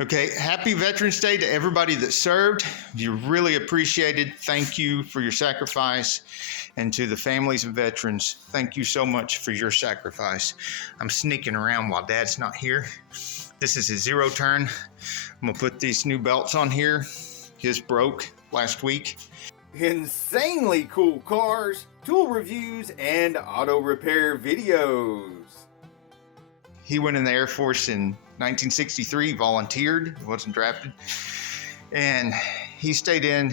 Okay, happy Veterans Day to everybody that served. You really appreciated. Thank you for your sacrifice. And to the families of veterans, thank you so much for your sacrifice. I'm sneaking around while Dad's not here. This is a zero turn. I'm gonna put these new belts on here. His broke last week. Insanely cool cars, tool reviews, and auto repair videos. He went in the Air Force in 1963, volunteered, wasn't drafted, and he stayed in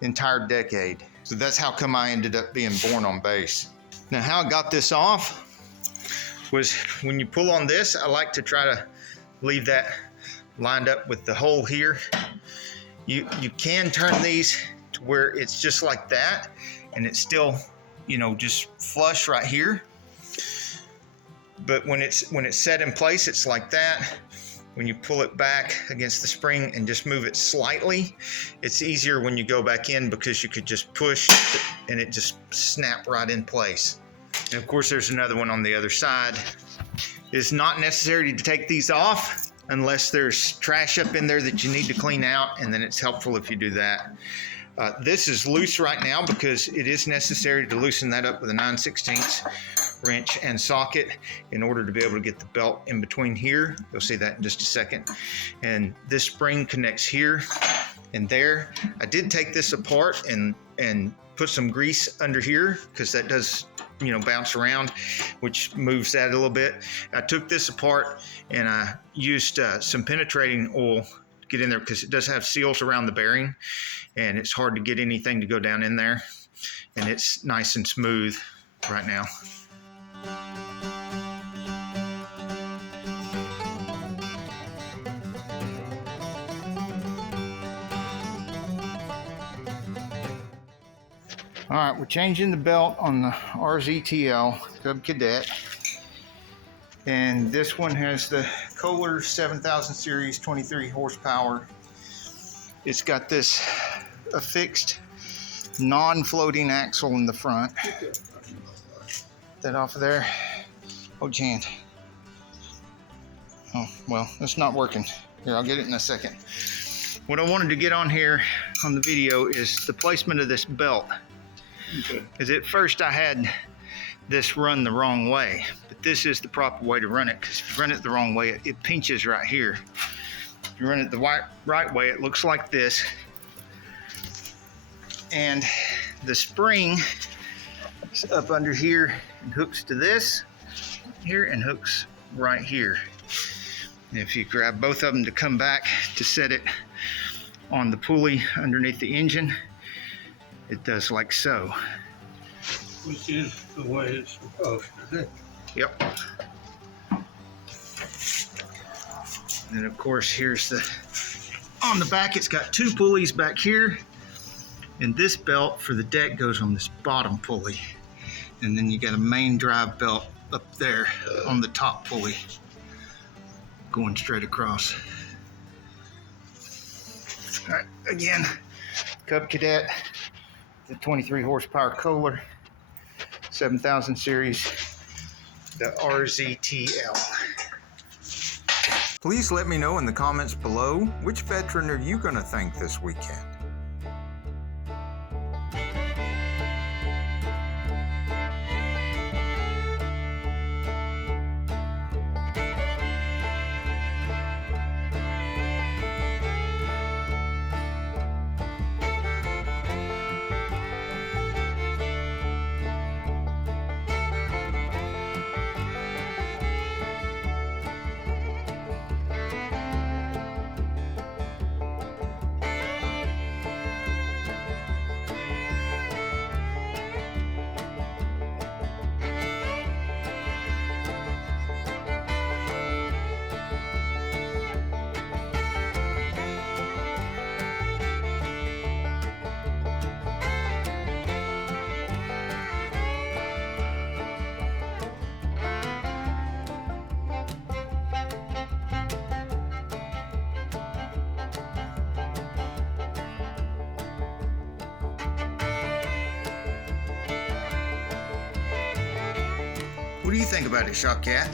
the entire decade. So that's how come I ended up being born on base. Now, how I got this off was when you pull on this, I like to try to leave that lined up with the hole here. You can turn these to where it's just like that, and it's still, just flush right here. But when it's set in place, it's like that. When you pull it back against the spring and just move it slightly, it's easier when you go back in because you could just push and it just snap right in place. And of course, there's another one on the other side. It's not necessary to take these off unless there's trash up in there that you need to clean out, and then it's helpful if you do that. This is loose right now because it is necessary to loosen that up with a 9/16 wrench and socket in order to be able to get the belt in between here. You'll see that in just a second. And this spring connects here and there. I did take this apart and put some grease under here because that does bounce around, which moves that a little bit. I took this apart and I used some penetrating oil to get in there because it does have seals around the bearing and it's hard to get anything to go down in there, and it's nice and smooth right now. All right, we're changing the belt on the RZTL Cub Cadet. And this one has the Kohler 7000 series, 23 horsepower. It's got this affixed non-floating axle in the front. That off of there. Oh, Jan. Oh, well, it's not working. Here, I'll get it in a second. What I wanted to get on here on the video is the placement of this belt. Because at first I had this run the wrong way, but this is the proper way to run it, because if you run it the wrong way, it pinches right here. If you run it the right way, it looks like this. And the spring is up under here and hooks to this here and hooks right here. And if you grab both of them to come back to set it on the pulley underneath the engine, it does like so. Which is the way it's supposed to do. Yep. And then of course here's on the back, it's got two pulleys back here, and this belt for the deck goes on this bottom pulley. And then you got a main drive belt up there on the top pulley going straight across. All right, again, Cub Cadet, the 23 horsepower Kohler 7000 series, the RZTL. Please let me know in the comments below, which veteran are you going to thank this weekend? What do you think about it, Shot Cat?